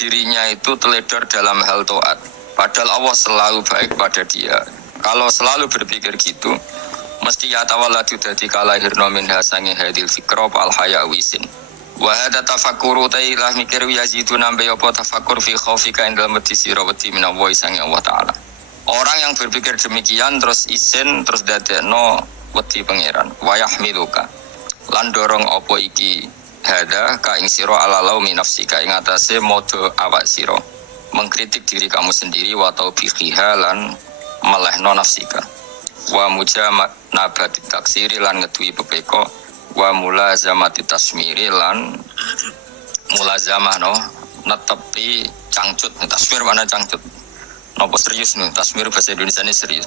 dirinya itu teledor dalam hal taat, padahal Allah selalu baik pada dia. Kalau selalu berpikir gitu, mesti ya tawalladu dadi kalahirna minha sangi hadil fikra al haya wisin. Wa hadza tafakkuru tailah mikir yazidu nambe apa tafakkur fi khaufika indal mati sira wedi minallahi sangi Allah taala. Orang yang berpikir demikian terus isin terus dadekno wedi pangeran wa yahmiluka lan dorong apa iki hadza ka ing sira ala laumi nafsika ing atase modo awak sira mengkritik diri kamu sendiri wa taubihiha lan melehno nafsika wa mujamat nabati taksiri lan ngeduwi pepeko wa mulazamati tasmiri lan mulazamah no netepi cangcut. Tasmir mana cangcut nopo serius nih, tasmir bahasa Indonesia ini serius.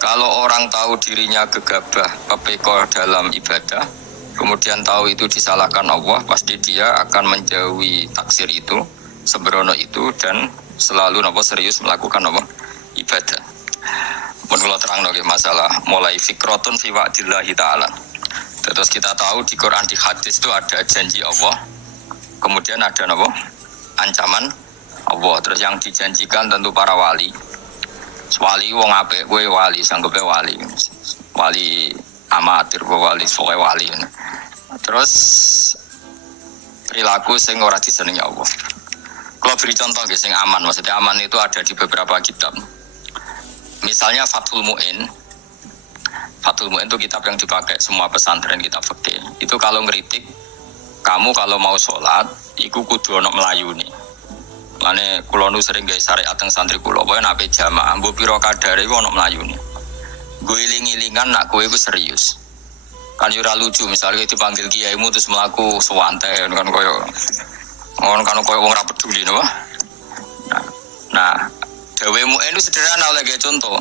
Kalau orang tahu dirinya gegabah pepeko dalam ibadah, kemudian tahu itu disalahkan Allah, pasti dia akan menjauhi taksir itu, sembrono itu, dan selalu nopo serius melakukan nopo ibadah. Menurut terang lagi masalah mulai fikrotun fi wa'dillahi ta'ala. Terus kita tahu di Quran di hadis itu ada janji Allah, kemudian ada nopo ancaman Allah. Terus yang dijanjikan tentu para wali. Wali wong apik kowe wali sanggepe wali. Wali amatir wali soe wali. Terus perilaku sing ora disenengi Allah. Kalau beri contoh sing aman, maksudnya aman itu ada di beberapa kitab. Misalnya Fathul Mu'in. Fathul Mu'in itu kitab yang dipakai semua pesantren kitab fikih. Itu kalau ngeritik, kamu kalau mau sholat, iku kudu ono melayuni. Mane kula nu sering gawe syariat teng santri kula, pokoke nek jamaah mbok pira kadare iku ono melayuni. Go iling-ilingan nak kowe iku serius. Kan yo ora lucu misalnya dipanggil kiaimu terus mlaku suwanten kan koyo ngono kan koyo wong ora peduli napa. Nah, dawemu itu sederhana oleh contoh.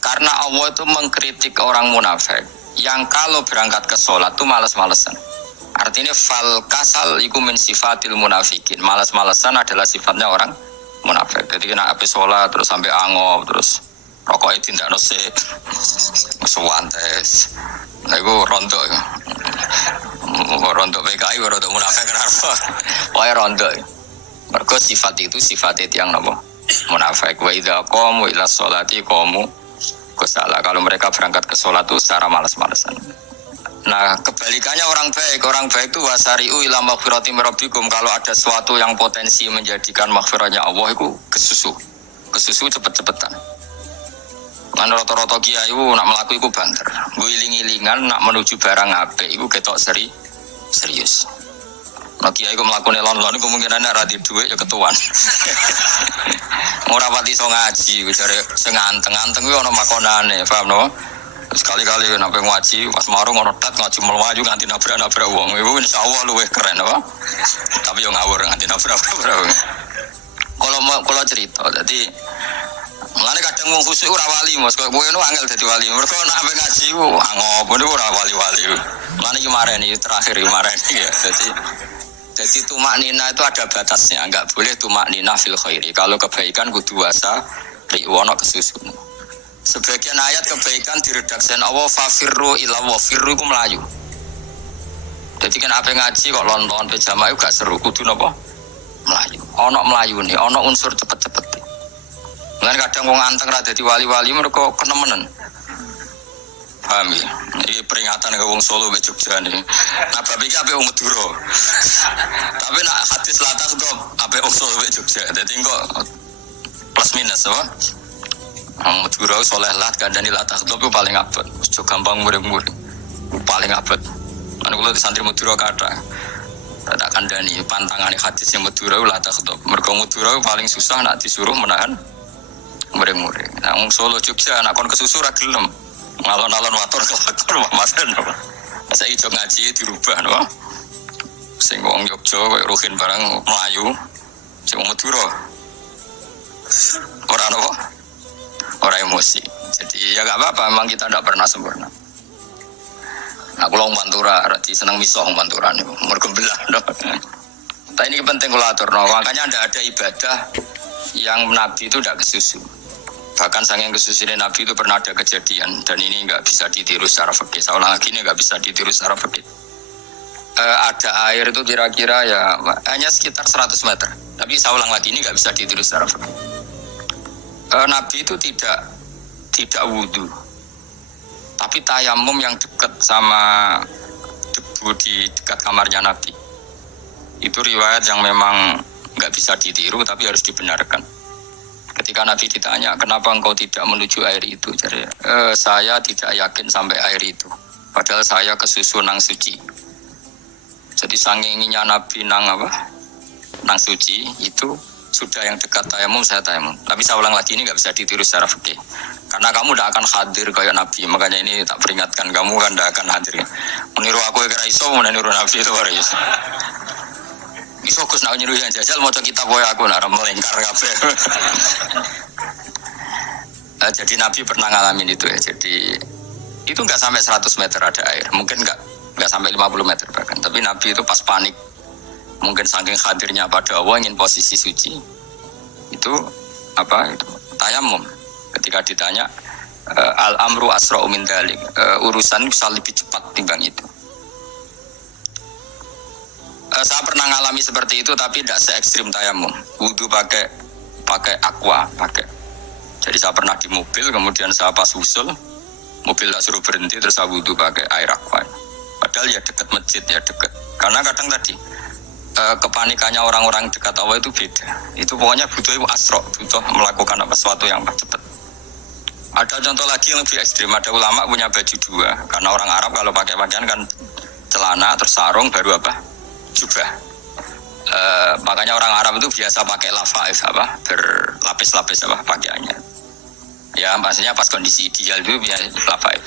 Karena Allah itu mengkritik orang munafik yang kalau berangkat ke sholat itu malas-malesan. Artinya fal kasal iku min sifatil munafikin. Malas-malesan adalah sifatnya orang munafik. Jadi kena habis sholat terus sampai angop terus rokoknya tindak nose suwantes. Nah itu rontok. Rontok PKI rontok munafik kenapa? Wah rontok. Mergo sifat itu sifatnya yang nopo munafik. Wa idza qamu ila sholati qamu kusala. Kalau mereka berangkat ke sholat itu secara malas-malesan. Nah kebalikannya orang baik itu wasari'u ila maghfirati rabbikum. Kalau ada sesuatu yang potensi menjadikan maghfiratnya Allah itu kesusu cepet-cepetan. Kan rata-rata kiai itu nak melaku itu banter, iling-ilingan nak menuju barang apik itu ketok serius. Nah kiai itu melakukan lon-lon kemungkinan ada di duit ya ketuan. Ora pati iso ngaji, jare sing anteng-anteng kuwi ana makonane, paham no? Sekali-kali nek ngaji pas marung ono tat ngaji mlayu nganti nabrak-nabrak wong. Iku insyaallah luwih keren apa? Tapi yo ngawur nganti nabrak-nabrak wong. Kalau cerita, jadi mulane kadang wong khusuk ora wali, Mas. Kowe ngono angel dadi wali. Mergo nek ape ngaji ku angop niku ora wali-wali. Mulane iki mareni terakhir iki mareni ya. Jadi tumak nina itu ada batasnya, enggak boleh tumak nina fil khairi. Kalau kebaikan kudu wasa riwono kesusun. Sebagian ayat kebaikan diredaksikan Allah fafirru ila wa firru ku melayu. Jadi kan apa ngaji kok lonton pejama itu gak seru kudu napa? Melayu. Ono melayune, ono unsur cepet-cepet. Mulane kadang wong anteng ra dadi wali-wali mergo kenemenen. Paham ya? Ini peringatan ke wong Solo ke Jogja nih. Nah, babi apa wong Madura. Tapi nak hadis latas kok apa wong Solo ke Jogja. Jadi kok plus minus apa? Wong Madura soleh lah kandani latas kok paling abot. Ojo gampang muring-muring. Paling abot. Kan kula di santri Madura kata. Tak kandani pantangane hadis yang Madura latas kok. Mergo Madura paling susah nak disuruh menahan muring-muring. Nah, wong Solo Jogja nak kon kesusu ra gelem. Ngalon-alon watur kelakon masan apa. Masa ijo ngaji dirubah no. Sing wong Yogya koyo Ruhin barang Melayu. Sing Madura. Ora apa? Ora emosi. Jadi ya enggak apa-apa, memang kita tidak pernah sempurna. Nah, kula wong Pantura radi seneng miso wong Pantura niku. Mergo belah no. Tapi ini penting kula aturno, makanya ndak ada ibadah yang Nabi itu tidak kesusu. Bahkan saking kesusunan Nabi itu pernah ada kejadian dan ini nggak bisa ditiru secara fikih. Saya ulang lagi ini nggak bisa ditiru secara fikih. ada air itu kira-kira ya hanya sekitar 100 meter. Tapi saya ulang lagi ini nggak bisa ditiru secara fikih. Nabi itu tidak wudhu, tapi tayamum yang dekat sama debu di dekat kamarnya Nabi. Itu riwayat yang memang nggak bisa ditiru tapi harus dibenarkan. Ketika Nabi ditanya, kenapa engkau tidak menuju air itu? Jadi, saya tidak yakin sampai air itu. Padahal saya kesusu nang suci. Jadi sanginginya Nabi nang suci itu sudah yang dekat tayamum saya tayamum. Tapi saya ulang lagi ini nggak bisa ditiru secara fikih. Karena kamu tidak akan hadir kayak Nabi. Makanya ini tak peringatkan kamu kan tidak akan hadir. Meniru aku kira iso, meniru Nabi itu baru iso. Iso Gus nak niru yang jajal mau kita boy aku nak melingkar kabeh. Jadi Nabi pernah ngalamin itu ya. Jadi itu nggak sampai 100 meter ada air. Mungkin nggak sampai 50 meter bahkan. Tapi Nabi itu pas panik. Mungkin saking hadirnya pada Allah ingin posisi suci. Itu tayamum. Ketika ditanya al-amru asra'u min dzalik. Urusan bisa lebih cepat timbang itu. Saya pernah ngalami seperti itu tapi tidak se ekstrim tayamum. Wudu pakai aqua, Jadi saya pernah di mobil, kemudian saya pas usul, mobil tak suruh berhenti, terus saya wudu pakai air aqua. Padahal ya dekat masjid, ya dekat. Karena kadang tadi kepanikannya orang-orang dekat Allah itu beda. Itu pokoknya butuh asro, butuh melakukan sesuatu yang cepat. Ada contoh lagi yang lebih ekstrim. Ada ulama punya baju dua, karena orang Arab kalau pakai pakaian kan celana terus sarung baru jubah. Makanya orang Arab itu biasa pakai lafaif berlapis-lapis pakaiannya. Ya maksudnya pas kondisi ideal itu biasa lafaif.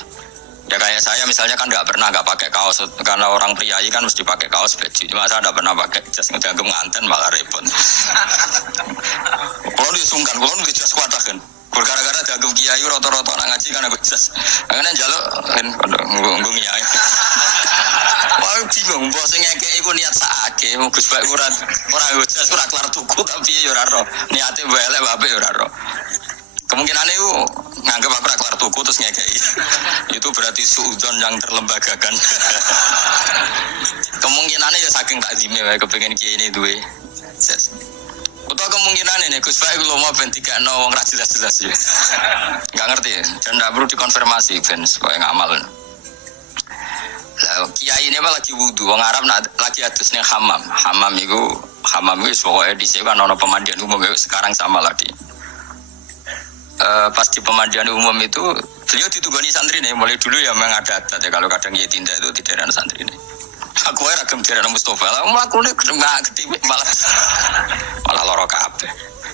Ya kayak saya misalnya kan nggak pakai kaos karena orang priayi kan mesti pakai kaos baju. Cuma saya nggak pernah pakai jas ngejangkem nganten malah repot. Kalau disungkan, kalau jas kuat kan. Gara-gara jangkem kiai roto-roto nak ngaji kan aku jas. Akhirnya jaluk kan nggung kiai. Wah bingung, bos ngekek iku niat sakake, Gus Baik ora jas ora kelar tuku tapi ya ora ro. Niate elek bape ya ora ro. Kemungkinan itu nganggep aku kelar tuku terus ngekei. Itu berarti suudzon yang terlembagakan. Kemungkinannya ya saking takzime wae kepengin kiai ini duwe. Atau kemungkinan ini Gus Baik lu mau ben 3 wong ra jelas-jelas ya. Enggak ngerti dan enggak perlu dikonfirmasi ben supaya ngamal. Lah kiai ini mah lagi wudu, wong Arab lagi adus ning hammam. Hammam itu pokoke dhisik kan ana pemandian umum sekarang sama lagi. Pas di pemandian umum itu beliau ditugani santri nih, mulai dulu ya memang ada adat ya kalau kadang dia tindak itu di daerah santri nih. Aku era daerah Mustafa, lah melakukan ketibik malah loro kabeh.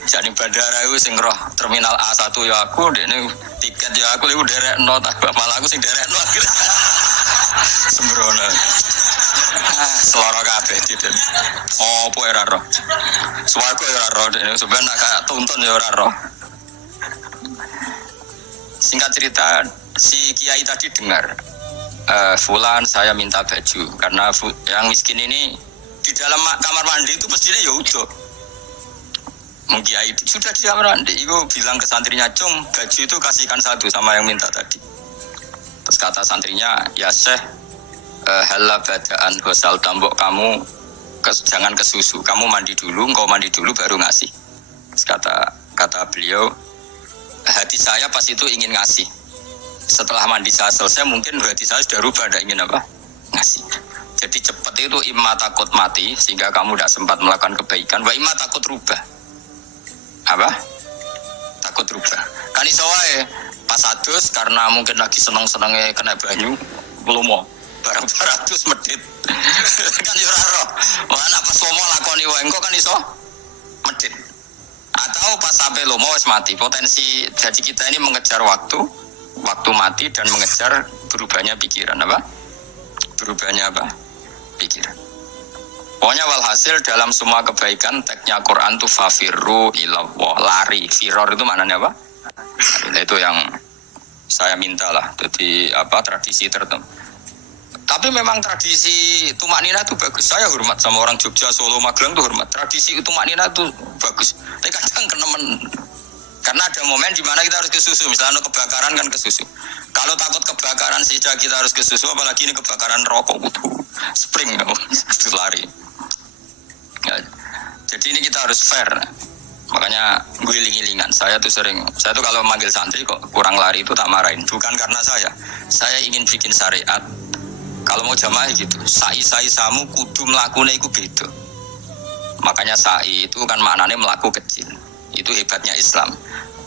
Jadi bandara itu sing roh terminal A1 ya aku, dene tiket ya aku iku derekno malah aku sing derekno akhirnya. Sembrono. Seloro kabeh diten. Opo era roh. Suwarga ya ora roh, dene sampeyan nak kayak tuntun ya ora roh. Singkat cerita, si kiai tadi dengar, Fulan saya minta baju karena yang miskin ini di dalam kamar mandi itu pastinya ya udah. Kiai sudah di kamar mandi, itu bilang ke santrinya, Cung baju itu kasihkan satu sama yang minta tadi. Terus kata santrinya, ya Syekh, halla badaan hosal tambok kamu jangan ke susu, kamu mandi dulu, engkau mandi dulu baru ngasih. Terus kata beliau, hati saya pas itu ingin ngasih. Setelah mandi saya selesai mungkin hati saya sudah rubah, tidak ingin ngasih. Jadi cepat itu imma takut mati sehingga kamu tidak sempat melakukan kebaikan, wa imma takut rubah. Takut rubah. Kan iso wae pas adus karena mungkin lagi seneng-senenge kena banyu, lumo barang 100 medit. Kan yo ora roh. Wah anak pas lomo lakoni wae engko kan iso medit. Atau pas sampai lomo wis mati. Potensi jadi kita ini mengejar waktu mati dan mengejar berubahnya pikiran pikiran. Pokoknya walhasil dalam semua kebaikan teksnya Quran tuh fafirru ilallah, lari. Firor itu maknanya apa? Itu yang saya minta lah. Jadi tradisi tertentu. Tapi memang tradisi tumak nina itu bagus. Saya hormat sama orang Jogja, Solo, Magelang tuh hormat. Tradisi tumak nina itu bagus. Tapi kadang karena ada momen di mana kita harus ke susu. Misalnya kebakaran kan ke susu. Kalau takut kebakaran saja kita harus ke susu, apalagi ini kebakaran rokok kudu spring, kudu lari. Ya, jadi ini kita harus fair. Makanya gue iling-ilingan. Saya tuh kalau manggil santri kok kurang lari itu tak marahin. Bukan karena saya ingin bikin syariat. Kalau mau jamaah gitu, sa'i samu kudu melakukan itu beda. Makanya sa'i itu kan maknanya melaku kecil. Itu hebatnya Islam.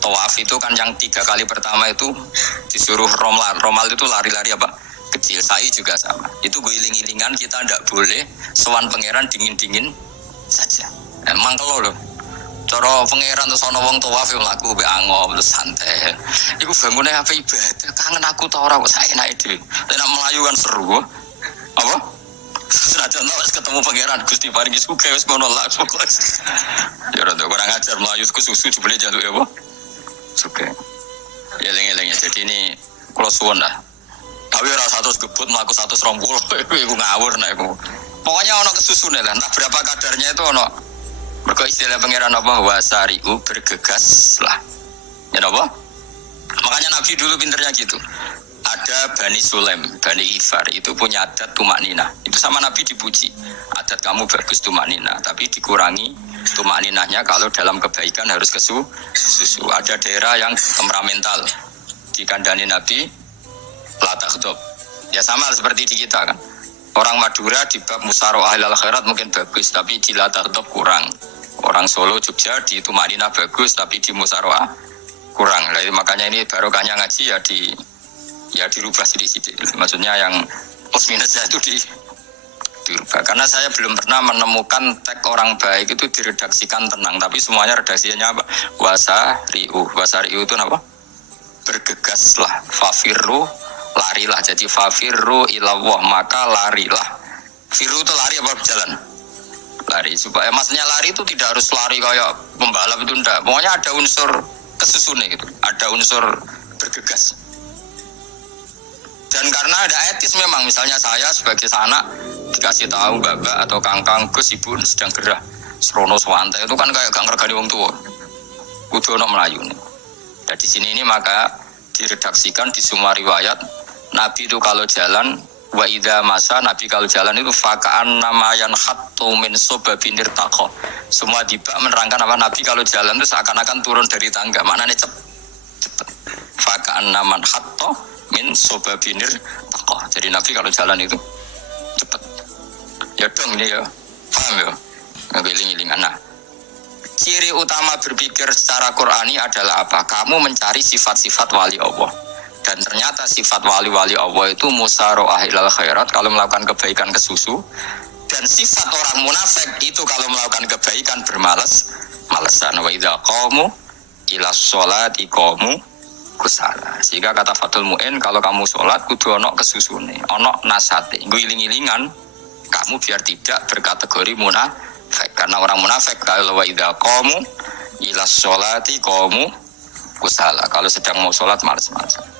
Tawaf itu kan yang 3 kali pertama itu disuruh romal itu lari-lari apa? Kecil. Sa'i juga sama. Itu gue iling-ilingan, kita tidak boleh sowan pangeran dingin-dingin saja. Emang kalau loh. Cara pangeran terus ana wong tawaf yo mlaku mbek angop terus santai. Iku bangune apa ibadah? Kangen aku ta ora kok saenake dhewe. Nek melayu kan seru. Apa? Senajan wis ketemu pangeran Gusti paringi sugih wis ngono lah pokoke. Ya ora kurang ajar melayu ku susu jebule jaluk ya apa? Sugih. Ya eling-eling ya. Jadi ini kula suwun lah. Tapi ora 100 gebut mlaku 120 iku ngawur nek iku. Pokoknya ana kesusune lah, entah berapa kadarnya itu ana. Mergo istilah pangeran apa wasari'u bergegas lah. Ya apa? Makanya Nabi dulu pinternya gitu. Ada Bani Sulaim, Bani Ghifar itu punya adat tumak nina. Itu sama Nabi dipuji. Adat kamu bagus tumak nina, tapi dikurangi tumak ninahnya kalau dalam kebaikan harus ke susu. Ada daerah yang temperamental. Dikandani Nabi la takhdhab. Ya sama seperti di kita kan. Orang Madura di bab musyawarah ahlul khairat mungkin bagus, tapi di la takhdhab kurang. Orang Solo, Jogja di tumak nina bagus, tapi di musyawarah kurang. Jadi makanya ini barokahnya ngaji ya dirubah sedikit. Maksudnya yang plus minusnya itu dirubah. Karena saya belum pernah menemukan tag orang baik itu diredaksikan tenang, tapi semuanya redaksinya apa? Wasari'u itu apa? Bergegaslah, fafirru, larilah. Jadi fafirru ilallah, maka larilah. Firu itu lari apa berjalan? Lari. Supaya maksudnya lari itu tidak harus lari kayak pembalap itu enggak. Pokoknya ada unsur kesusunnya gitu. Ada unsur bergegas. Dan karena ada etis memang, misalnya saya sebagai anak dikasih tahu bapak atau kangkang Gus ibu sedang gerah serono swante itu kan kayak gak ngergani wong tua. Kudu ono melayu nih. Dan di sini ini maka diredaksikan di semua riwayat Nabi itu kalau jalan wa idza masa, Nabi kalau jalan itu faka'an namayan khattu min sobabinir taqo. Semua dibak menerangkan apa Nabi kalau jalan itu seakan-akan turun dari tangga. Maknanya cepet. Faka'an naman khattu min sobabinir taqo. Jadi Nabi kalau jalan itu cepet. Ya dong ini ya. Paham ya? Ngegiling-gilingan. Nah, ciri utama berpikir secara Qur'ani adalah apa? Kamu mencari sifat-sifat wali Allah. Dan ternyata sifat wali-wali Allah itu musyawarah ilal khairat, kalau melakukan kebaikan ke susu. Dan sifat orang munafik itu kalau melakukan kebaikan bermalas-malasan. Wa idza qamu ila sholati qamu kusala. Sehingga kata Fathul Mu'in, kalau kamu sholat kudu ono kesusune, ono nasate. Ngiling-ngilingan kamu biar tidak berkategori munafik. Karena orang munafik kalau wa idza qamu ila sholati qamu kusala. Kalau sedang mau sholat malas-malasan.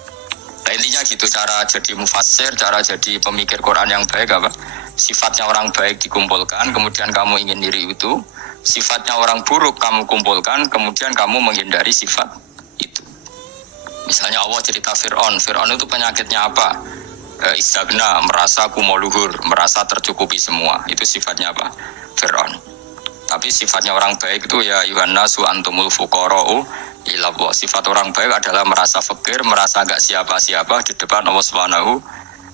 Nah, intinya gitu cara jadi mufassir, cara jadi pemikir Quran yang baik apa? Sifatnya orang baik dikumpulkan, kemudian kamu ingin diri itu. Sifatnya orang buruk kamu kumpulkan, kemudian kamu menghindari sifat itu. Misalnya Allah cerita Fir'aun itu penyakitnya apa? Istagna, merasa kumoluhur, merasa tercukupi semua. Itu sifatnya apa? Fir'aun. Tapi sifatnya orang baik itu ya Yuhannasu antumul fuqara'u ilallah. Sifat orang baik adalah merasa fakir, merasa gak siapa-siapa di depan Allah Subhanahu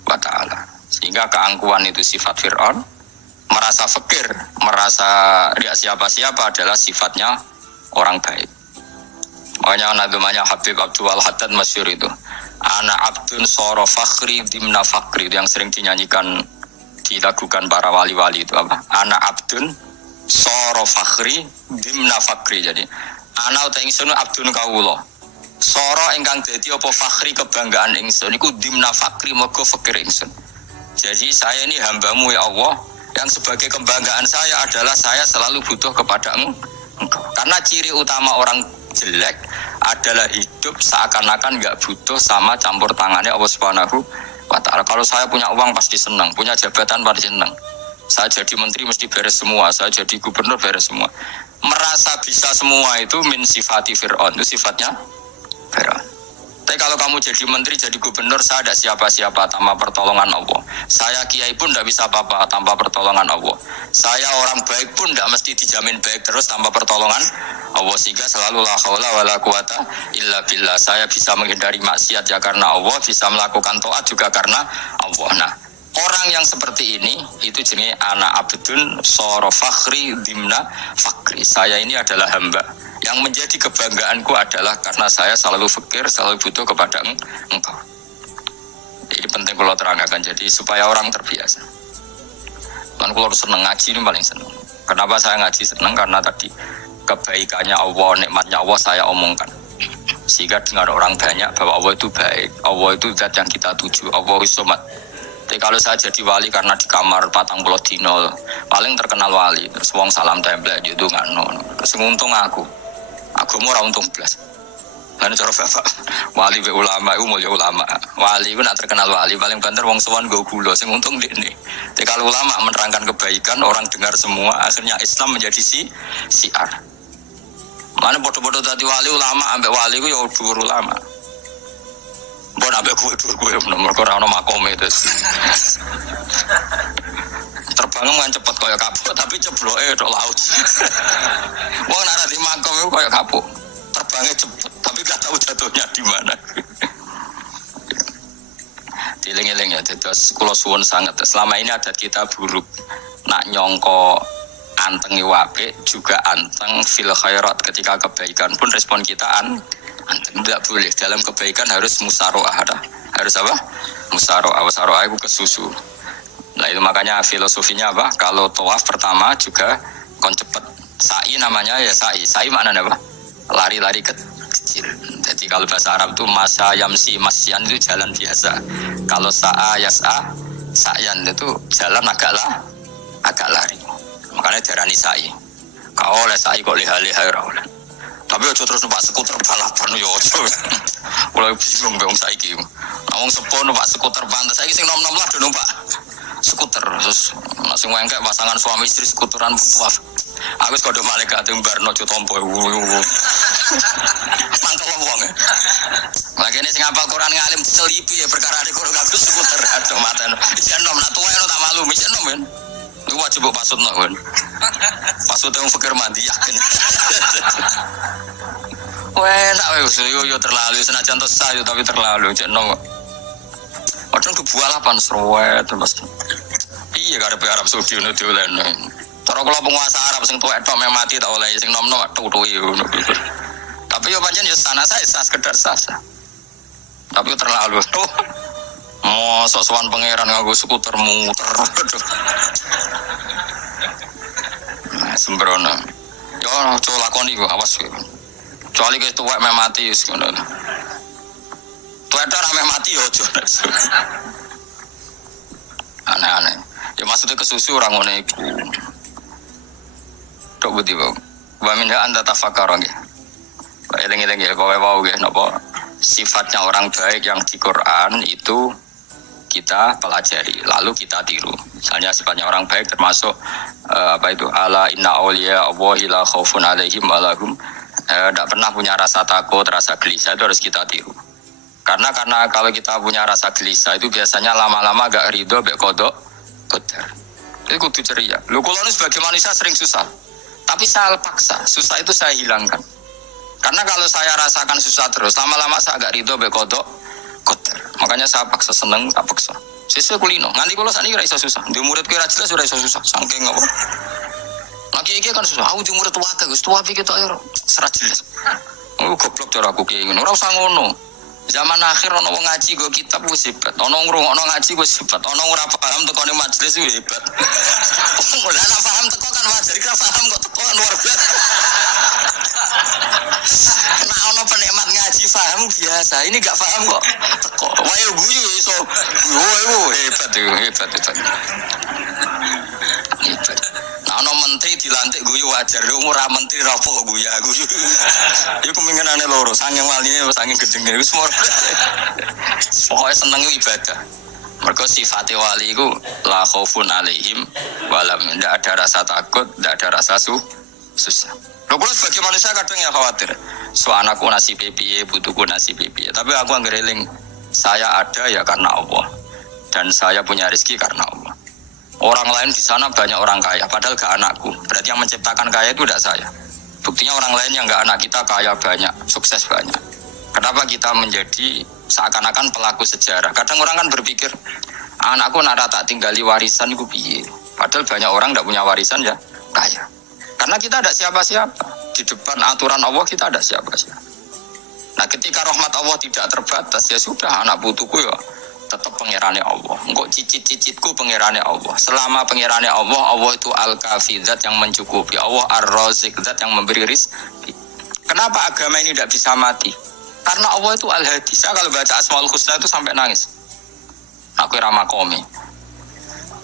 wa ta'ala. Sehingga keangkuhan itu sifat Fir'aun. Merasa fakir, merasa gak siapa-siapa adalah sifatnya orang baik. Makanya nadumanya Habib Abdul Haddad masyhur itu. Ana abdun soro fakhri dimna fakri, yang sering dinyanyikan, dilakukan para wali-wali itu apa? Ana abdun soro fakhri dimna fakri. Jadi ana uta ingsun abdun kawula. Soro ingkang dadi apa fakhri kebanggaan ingsun iku dimna fakri mergo fakir ingsun. Jadi saya ini hambamu ya Allah, yang sebagai kebanggaan saya adalah saya selalu butuh kepada Engkau. Karena ciri utama orang jelek adalah hidup seakan-akan enggak butuh sama campur tangannya Allah Subhanahu wa ta'ala. Kalau saya punya uang pasti senang, punya jabatan pasti senang. Saya jadi menteri mesti beres semua, saya jadi gubernur beres semua. Merasa bisa semua itu min sifati Fir'aun, itu sifatnya Fir'aun. Tapi kalau kamu jadi menteri, jadi gubernur, saya tidak siapa-siapa tanpa pertolongan Allah. Saya kiai pun tidak bisa apa-apa tanpa pertolongan Allah. Saya orang baik pun tidak mesti dijamin baik terus tanpa pertolongan Allah. Sehingga selalu la haula wala quwata illa billah. Saya bisa menghindari maksiat ya karena Allah, bisa melakukan taat juga karena Allah. Nah, orang yang seperti ini itu jenis anak abdun soro fakhri dimna fakri. Saya ini adalah hamba yang menjadi kebanggaanku adalah karena saya selalu fikir, selalu butuh kepada engkau. Jadi penting kalau terangkan, jadi supaya orang terbiasa. Dan kalau seneng ngaji ini paling seneng. Kenapa saya ngaji seneng? Karena tadi kebaikannya Allah, nikmatnya Allah saya omongkan. Sehingga dengar orang banyak bahwa Allah itu baik, Allah itu zat yang kita tuju, Allah itu somat. Jadi kalau saya jadi wali karena di kamar patang pulau dino, paling terkenal wali. Terus wong salam template itu nggak non. Terus untung aku mau untung belas. Karena cara bapak wali be ulama itu mulia ulama. Wali itu nak terkenal wali paling banter wong sowan go gula. Sing untung ini. Jadi kalau ulama menerangkan kebaikan orang dengar semua, akhirnya Islam menjadi siar. Mana bodoh-bodoh tadi wali ulama ambek wali itu ya dhuwur ulama. Bon ambek gue nomor ora ono makome terus. Terbang kan cepet kaya kapuk tapi cebloke tok laut. Wong nek di makom iku kaya kapuk. Terbangnya cepet tapi gak tahu jatuhnya di mana. Dieling-eling ya, terus kula suwun sangat. Selama ini adat kita buruk. Nak nyongko anteng apik juga anteng fil khairat, ketika kebaikan pun respon kita anteng. Tidak boleh, dalam kebaikan harus musaroah. Harus apa? Musaroah itu kesusu. Nah itu makanya filosofinya apa? Kalau tawaf pertama juga kon cepet. Sa'i namanya ya sa'i. Sa'i maknanya apa? Lari-lari kecil. Jadi kalau bahasa Arab itu masa yamsi masyan itu jalan biasa. Kalau sa'a yas'a sa'yan itu jalan agak lari. Makanya diarani sa'i. Kau oleh sa'i kok liha-liha ora oleh. Tapi ojo terus numpak skuter balapan yo ojo. Mulai bingung wong saiki. Wong sepo numpak skuter pantes saiki sing nom-nom lah do numpak skuter terus masing wengkek pasangan suami istri skuteran puas. Aku wis kodho malaikat mbarno jo tompo. Mantap wong. Lagi ini sing hafal Quran ngalim selipi ya perkara di kudu kabeh skuter aduh maten. Jan nom nak tuwa tak malu, jan nom kan. Lu wajib pasutno kan. Pasut yang fikir mandi yakin. Wah, nak yo terlalu senajan tos sayu tapi terlalu jan nom. Padahal ke bualapan serwet terus. Iya karep Arab Saudi ngono diolehno. Cara kula penguasa Arab sing tuwek tok meh mati tak oleh sing nom-nom tutuki ngono. Tapi yo pancen yo sana saya sekedar sasa. Tapi terlalu. Mosok sowan pangeran nganggo skuter muter. Nah, sembrono. Yo aja lakoni kok awas kowe. Kecuali kowe tuwek meh mati wis ngono. Tuwek rame mati yo aja. Aneh-aneh. Ya maksudnya kesusu orang ngono iku. Tok budi wae. Wa min anta tafakkar nggih. Wa eling-eling ya kowe wau nggih napa sifatnya orang baik yang di Quran itu kita pelajari lalu kita tiru. Misalnya sifatnya orang baik termasuk apa itu ala inna auliya Allahi la khaufun alaihim wa lahum tidak pernah punya rasa takut, rasa gelisah, itu harus kita tiru. Karena kalau kita punya rasa gelisah itu biasanya lama-lama gak ridho mbek kodok qadar. Itu kudu ceria. Lho kula nu sebagai manusia sering susah. Tapi saya paksa, susah itu saya hilangkan. Karena kalau saya rasakan susah terus, lama-lama saya agak ridho mbek kodok qadar. Makanya saya paksa seneng, tak paksa. Sesuai kulino. Nganti kula sakniki ora iso susah. Di murid kira jelas ora iso susah. Saking apa? Lagi iki kan susah. Aku di murid tuwake, Gus tuwake ketok ora serat jelas. Oh goblok cara aku ki ngono. Ora usah ngono. Zaman akhir ono wong ngaji go kitab wis hebat. Ono ngrungokno ngaji wis hebat. Ono ora paham tekone majelis wis hebat. Ora ana paham teko kan wajar, kira paham kok teko luar biasa. Nah ono penikmat ngaji paham biasa. Ini gak paham kok teko. Wae guyu iso. Wo hebat itu, hebat. Hebat. Nah ono menteri dilantik guyu wajar. Ora menteri rapo kok guyu. Iku mingenane loro, saking waline saking gedenge wis mor. Pokoke seneng ibadah. Mergo sifate wali iku la khaufun alaihim walam, ndak ada rasa takut, ndak ada rasa susah. Lho kula sebagai manusia kadang ya khawatir. So anakku nasib piye, putuku nasib piye. Tapi aku anggereling saya ada ya karena Allah dan saya punya rezeki karena Allah. Orang lain di sana banyak orang kaya, padahal gak anakku. Berarti yang menciptakan kaya itu tidak saya. Buktinya orang lain yang gak anak kita kaya banyak, sukses banyak. Kenapa kita menjadi seakan-akan pelaku sejarah? Kadang orang kan berpikir, anakku nak tak tinggali warisan itu piye. Padahal banyak orang tidak punya warisan ya kaya. Karena kita ada siapa-siapa. Di depan aturan Allah kita ada siapa-siapa. Nah ketika rahmat Allah tidak terbatas, ya sudah anak putuku ya tetap pengirane Allah. Engkau cicit-cicitku pengirane Allah. Selama pengirane Allah, Allah itu al-kafi, zat yang mencukupi. Allah ar-razik, zat yang memberi rizki. Kenapa agama ini tidak bisa mati? Karena Allah itu al-hadi. Saya kalau baca Asmaul Husna itu sampai nangis. Aku ramakomi.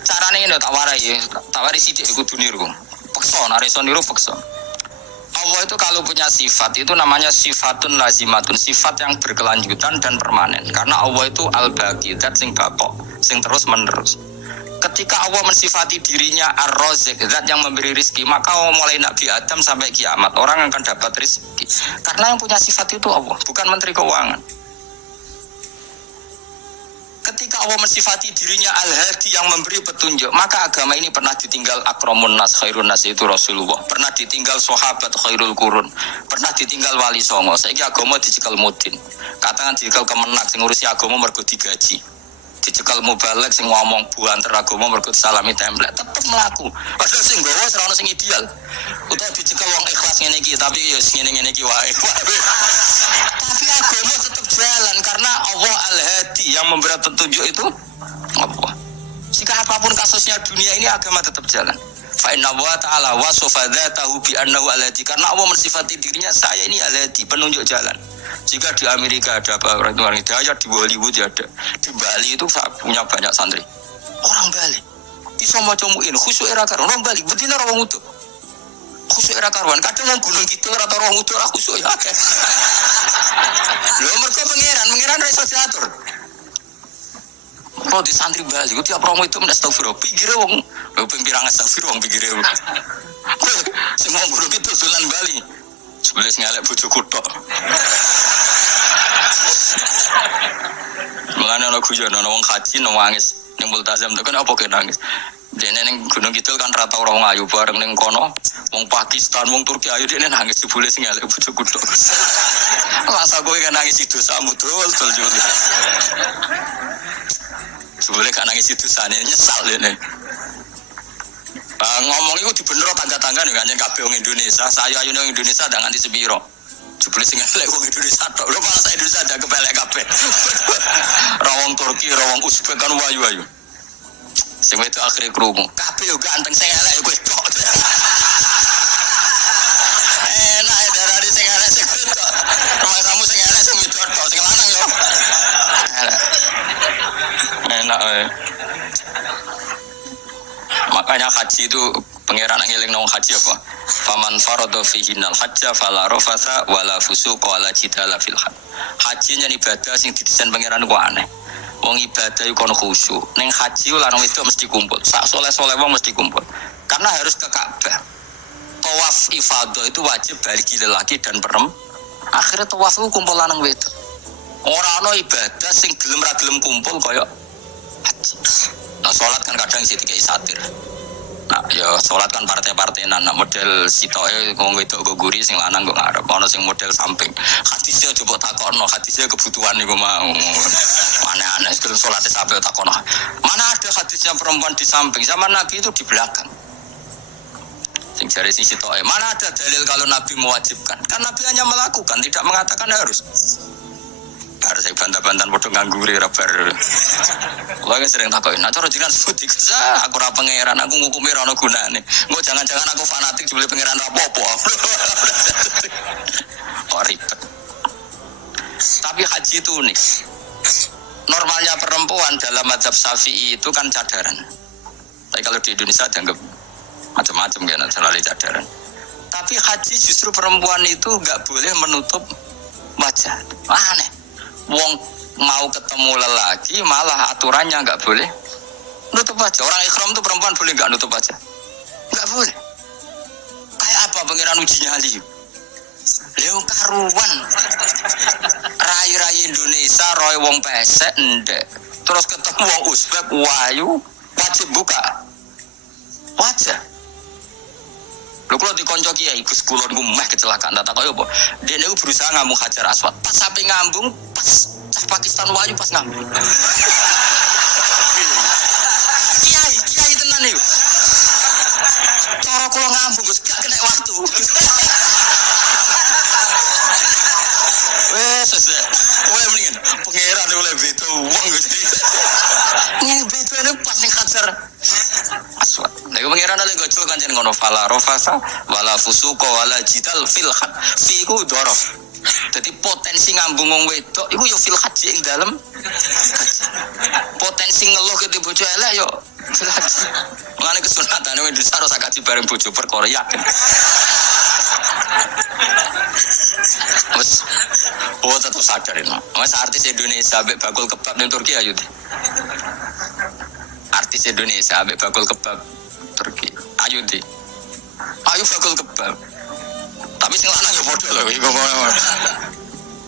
Caranya ini tak warai sidik kudu niru. Pekson, areson niru pekson. Allah itu kalau punya sifat itu namanya sifatun lazimatun, sifat yang berkelanjutan dan permanen. Karena Allah itu al-baqi, zat sing baqo, sing terus menerus. Ketika Allah mensifati dirinya ar-razik, zat yang memberi rizki, maka mulai Nabi Adam sampai kiamat orang akan dapat rizki. Karena yang punya sifat itu Allah, bukan menteri keuangan. Ketika Allah mensifati dirinya al-hadi yang memberi petunjuk, maka agama ini pernah ditinggal akramun nas, khairun nas itu Rasulullah, pernah ditinggal sahabat khairul qurun, pernah ditinggal wali songo. Saiki agama dicekel mudin. Katakan dicekel kemenak sing ngurusi agama mergo digaji. Dicekel mubalek sing ngomong buanter agama mergo salami template, tetep mlaku. Padahal sing gowo ora ono sing ideal. Utawa dicekel wong ikhlas ngene iki, tapi ya ngene-ngene iki wae. Tapi agama tetap jalan karena Allah al-hadi yang memberi petunjuk itu Allah. Jika apapun kasusnya dunia ini agama tetap jalan. Fa inna wa ta'ala wasafa dzatahu bi annahu al-hadi, karena Allah mensifati dirinya saya ini al-hadi, penunjuk jalan. Jika di Amerika ada orang hidayah, di Hollywood ada, di Bali itu punya banyak santri. Orang Bali iso maca muin khusyuk era karo orang Bali betina ora wong utuh. Khusyuk era karuan, kadang wong gunung kidul ora tau wong utuh ora khusyuk ya akeh. Lho mergo pangeran ra iso diatur. Kalau di santri Bali, tiap orang itu menastagfirullah, pikirnya wong, pimpiran astagfirullah, wong pikirnya wong. Semua guru itu dolan Bali, sebelah ngalek bojo kutok. Mulane ana guyon, ana wong haji nangis, ning multazam tekan apa ke nangis. Dene ning Gunung Kidul kan rata orang ayu bareng ning kono, wong Pakistan, wong Turki ayu dene nangis jebule sing ngalek bojo kutok. Masa kowe kan nangis itu samu dol juli. Sebenarnya kan nangis itu sana nyesal deh. Ngomong itu dibener tangga-tangga nih kan yang kabeh wong Indonesia. Saya ayu nang Indonesia dengan di sepiro. Jebule sing elek wong Indonesia tok. Lho malah saya Indonesia ada kepelek kabeh. Rawong Turki, rawong Uzbek kan wayu-wayu. Sing itu akhire krungu. Kabeh yo ganteng sing elek kowe tok. Enak ya darani sing elek sing tok. Rumah kamu sing elek sing wedok tok, sing lanang yo. Enak makanya haji itu pangeran ngeling nang haji apa? Faman farada fihinal hajja fala rafatha wala fusuqa wala jidala fil hajj. Haji nya ibadah sing didesain pangeran ku aneh. Wong ibadah iku kono khusyuk. Ning haji lanang wedok mesti kumpul. Sak soleh-soleh wong mesti kumpul. Karena harus ke Ka'bah. Tawaf ifadah itu wajib bagi lelaki dan perempuan. Akhirnya tawaf itu kumpul lanang wedok. Ora ana ibadah sing gelem ra gelem kumpul kaya haji. Nah sholat kan kadang sih dikai satir. Nah ya sholat kan partai-partainan. Nah model sitoke wong wedok go guri sing lanang go ngarep. Ana sing model samping. Hadise coba takokno, hadise kebutuhan niku mau. Aneh-aneh sebelum sholat sampai takokno. Mana ada hadisnya perempuan di samping? Zaman Nabi itu di belakang. Sing jare sing sitoke. Mana ada dalil kalau Nabi mewajibkan? Kan Nabi hanya melakukan, tidak mengatakan harus. Harus saya bantah-bantahan bodoh ngangguri rabar. Kalau yang sering takoin, nah cara jangan sebut iksa, aku rap pangeran, aku ngukumi rano gunane. Gue jangan-jangan aku fanatik jebule pangeran rapopo. Oh ribet. Tapi haji itu unik. Normalnya perempuan dalam mazhab Syafi'i itu kan cadaran. Tapi kalau di Indonesia dianggap macam-macam kan, selalu cadaran. Tapi haji justru perempuan itu nggak boleh menutup wajah. Aneh. Wong mau ketemu lelaki malah aturannya nggak boleh nutup wajah. Orang ikhram tuh perempuan boleh nggak nutup wajah? Nggak boleh. Kayak apa pangeran uji nyali? Lho karuan. Rai-rai Indonesia roy wong pesek ndek. Terus ketemu wong Uzbek wayu wajib buka. Wajib. Lho kalau dikonco kiai Gus kula niku meh kecelakaan tak kaya apa. Dia niku berusaha ngambung Hajar Aswad. Pas sampai ngambung pas cah Pakistan wayu pas ngambung. Kiai tenan niku. Cara kula ngambung Gus gak kena waktu. Wes oleh mendingan pangeran oleh beto wong Gus. Ini beto ini pas ning Hajar Aswad. Nek pangeran ale gojol kancen ngono fala rofasa wala fusuqa wala jidal fil had. Fi ku dorof. Jadi potensi ngambung wong wedok iku yo fil haji ing dalem. Potensi ngeluh ke bojo elek yo fil haji. Mane kesunatane wong desa ora kaji bareng bojo perkara yakin. Wes tetap sadar ini. Mas artis Indonesia ambek bakul kebab ning Turki ayo. Artis Indonesia ambek bakul kebab Turki. Ayo di. Ayo bakul kebab. Tapi sing lanang yo padha lho iku.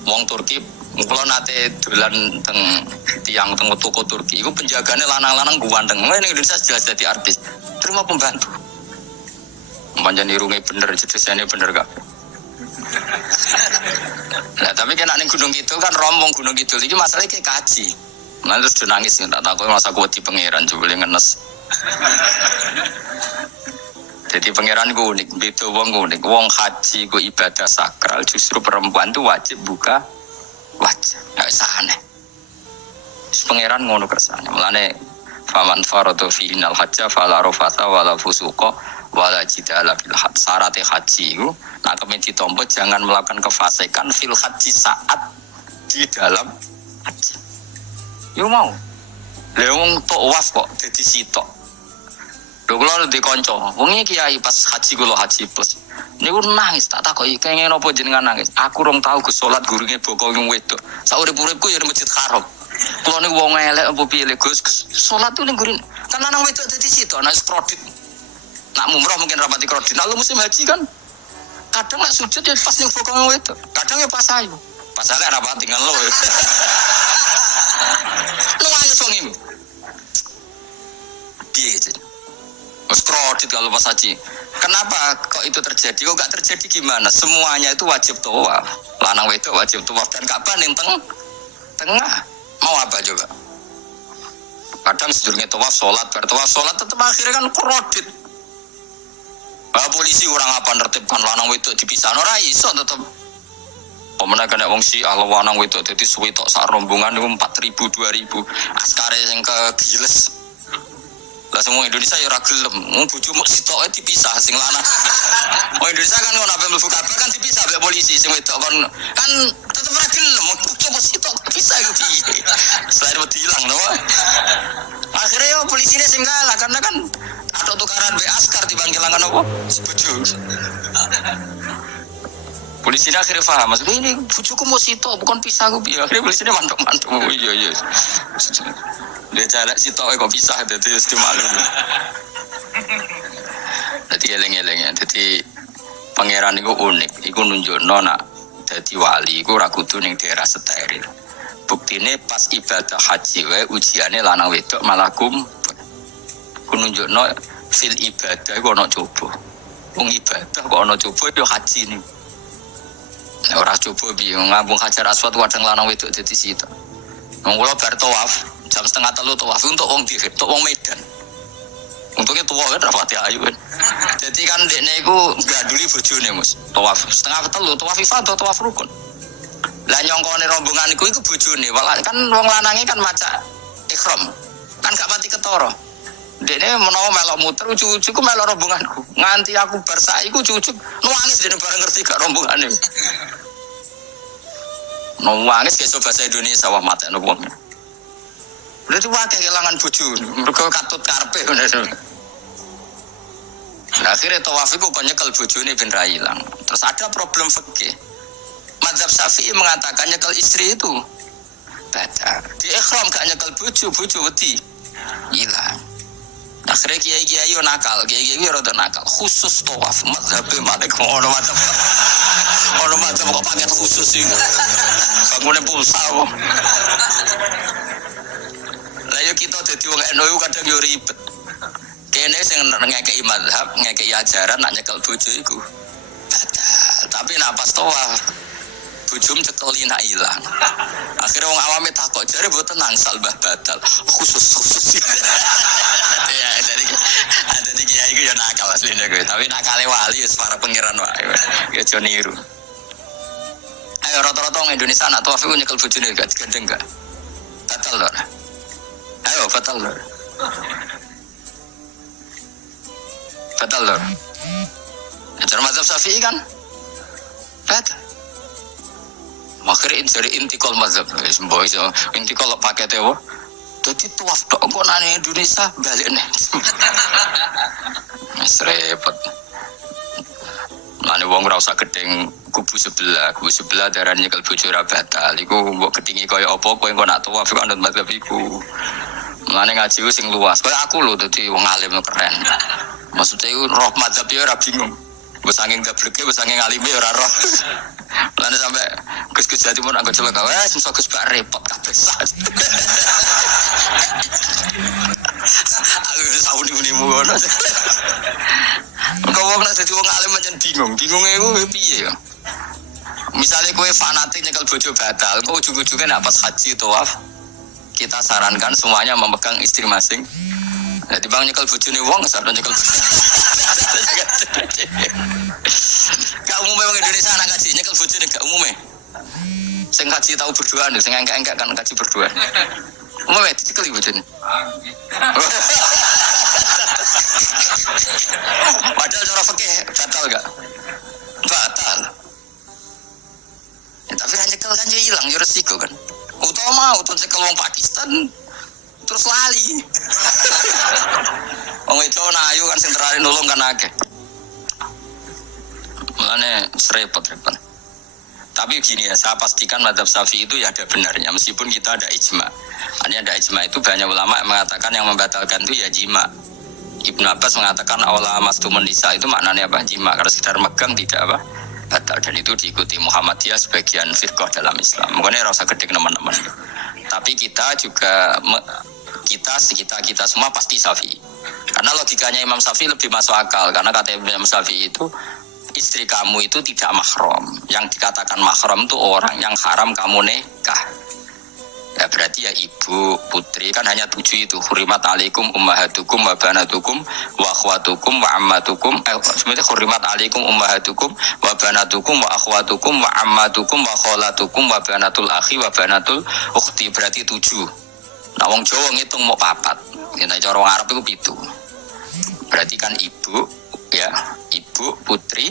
Wong Turki kula nate dolan teng tiang teng toko Turki iku penjagane lanang-lanang ganteng. Ngene Indonesia jelas jadi artis. Terima pembantu. Panjang irunge bener, jedesane bener gak? Nah, tapi kan ning Gunung Kidul kan rombong Gunung Kidul iki masalahnya kayak kaji. Nah terus dia nangis tak takut masa kuat di pangeran coba ngenes. Jadi pangeran gue unik, betul wong unik. Wong haji gue ibadah sakral, justru perempuan tuh wajib buka wajib. Nggak aneh. Pangeran ngono kersane. Mulane faman faradu fi innal hajja fala rafata wala fusuqa wala jidala fil hajj. Syarat haji itu nak kemen ditompo jangan melakukan kefasikan fil haji saat di dalam haji. Yo mau. Lha wong tawaf kok dadi sitok. Lho kula di kanca, wong iki kiai pas haji kula haji plus. Niku nangis tak takoki kenging napa jenengan nangis. Aku rong tau ke salat gurunge boko wong wedok. Sak urip-uripku ya Masjid Haram. Kula niku wong elek apa piye Gus? Salat tuh ning gurin. Kan lanang wedok dadi sitok nek kredit. Nak umroh mungkin rapati kredit. Lalu musim haji kan kadang nak sujud ya pas ning boko wong wedok. Kadang ya pas ayu. Pas elek rapati tinggal lo. Nangis wong iki. Piye jenenge? Mas kredit kalau pas haji. Kenapa kok itu terjadi? Kok gak terjadi gimana? Semuanya itu wajib tawaf. Lanang wedok wajib tawaf dan Ka'bah ning tengah. Mau apa coba? Kadang sedurunge tawaf salat, bar tawaf salat tetep akhirnya kan kredit. Polisi kurang apa nertibkan lanang wedok dipisahno ora iso tetep. Pemenang kena wong si ahli lanang wedok dadi suwi tok sak rombongan niku 4.000 2.000. Askare sing kegiles. Lah semua Indonesia ya ora gelem. Wong bojomu sitoke dipisah sing lanang. Wong Indonesia kan ngono ape mlebu kabeh kan dipisah mbek polisi sing wedok kan tetep ora gelem. Bojomu sitok dipisah iku piye? Selain wedi ilang lho. Akhirnya yo polisine sing kalah karena kan ada tukaran mbek askar timbang kelangan apa? Bojo. Polisinya akhirnya paham, mas ini bujuku mau sitok bukan pisah gue biar akhirnya polisinya mantuk iya dia cara sitok kok pisah jadi mesti malu jadi eleng-eleng jadi pangeran itu unik itu nunjuk nona jadi wali itu rakutu ning daerah steril buktinya pas ibadah haji ujiannya lanang wedok malah kumpul itu nunjuk nona fil ibadah itu ada coba ibadah kok ada coba itu haji nih ora coba bingung ngambung Hajar Aswad wadang lanang wedok dadi sitok. Wong kula bar tawaf jam 2:30 tawaf untuk wong dihit, untuk wong Medan. Untungnya tuwa kan rapati ayu kan. Jadi kan dekne iku ganduli bojone Mus. Tawaf 2:30 tawaf ifadah tawaf rukun. Lah nyongkone rombongan iku bojone, kan wong lanange kan maca ihram. Kan gak pati ketara. Dekne menawa melok muter cucu-cucuku melok rombonganku. Nganti aku bar saiki ku cucu nangis dene bareng ngerti gak rombongane. Nangis ke bahasa Indonesia wah matene wong. Berarti wae kelangan bojo, mergo katut karepe ngono. Nah, akhirnya tawaf iku kok nyekel bojone ben ra ilang. Terus ada problem fikih. Mazhab Syafi'i mengatakan nyekel istri itu baca. Di ihram gak nyekel bojo wedi ilang. Akhirnya kiai-kiai yo nakal, kiai-kiai yo rada nakal. Khusus tawaf mazhab Malik ono macam kok paket khusus iki. Bangunnya pulsa kok. Lah yo kita dadi wong NU kadang yo ribet. Kene sing ngekeki mazhab, ngekeki ajaran nak nyekel bojo iku. Tapi nak pas tawaf bujum cekeli nak ilang. Akhirnya wong awame takok jare mboten nangsal mbah batal. Khusus. Ya jadi kiai iku ya nakal asline kowe. Tapi nakale wali wis para pangeran wae. Ya aja niru. Ayo rata-rata wong Indonesia nak tawaf iku nyekel bojone gak digandeng gak? Batal lho. Ayo batal lho. Batal lho. Cara mazhab Syafi'i kan? Batal. Akhirnya dari intikal mazhab, semboy so intikal paketnya wah, jadi tuaf dok kok nane Indonesia balik nih, repot. Nane wong rasa gedeng kubu sebelah darahnya kalau bocor batal, iku mbok ketinggi kaya apa kau yang kau nak tuaf kau anut mazhab iku. Nane ngaji sing luas, kaya aku loh, jadi wong alim keren. Maksudnya itu roh mazhab ya ora bingung. Besanging gableke, besanging alime ora roh. Lane sampai Gus Jati pun aku coba gawe, susah Gus Pak repot kabeh. Aku sauni-unimu ngono. Kok wong nek dadi wong alim pancen bingunge iku piye ya? Misale kowe fanatik nyekel bojo batal, kok ujug-ujuge nek pas haji tawaf, kita sarankan semuanya memegang istri masing. Jadi bang nyekel bojone wong sadon nyekel. Gak umum memang Indonesia anak kaji nyekel bojone gak umum. Sing kaji tahu berdua nih, sing engkak kan kaji berdua. Umum dicekel bojone. Padahal cara fikih batal gak? Batal. Ya, tapi kan nyekel kan hilang ya resiko kan. Utama nyekel wong Pakistan terus lali. Wong itu ayu kan sing terare nulung kan akeh. Mulane repot. Tapi gini ya, saya pastikan mazhab Syafi'i itu ya ada benarnya meskipun kita ada ijma. Hanya ada ijma itu banyak ulama yang mengatakan yang membatalkan itu ya jima. Ibnu Abbas mengatakan awla mastumun nisa itu maknanya apa? Jima. Karena sekedar megang tidak apa? Batal, dan itu diikuti Muhammadiyah sebagian firqah dalam Islam. Makanya rasa gede teman-teman. Tapi kita juga kita semua pasti Syafi'i. Karena logikanya Imam Syafi'i lebih masuk akal. Karena kata Imam Syafi'i itu istri kamu itu tidak mahram. Yang dikatakan mahram itu orang yang haram kamu nikah. Ya berarti ya ibu, putri kan hanya 7 itu. Hurimat alaikum ummahatukum wa banatukum wa akhwatukum wa ammatukum. Sebenarnya hurimat alaikum ummahatukum wa banatukum wa akhwatukum wa ammatukum wa kholatukum wa banatul akhi wa banatul ukhti. Berarti 7. Nah wong Jawa ngitung mau 4. Nek cara wong Arab itu 7. Berarti kan ibu, ya, ibu, putri,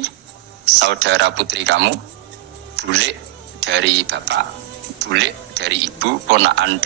saudara putri kamu, bule dari bapak, bule dari ibu, ponakan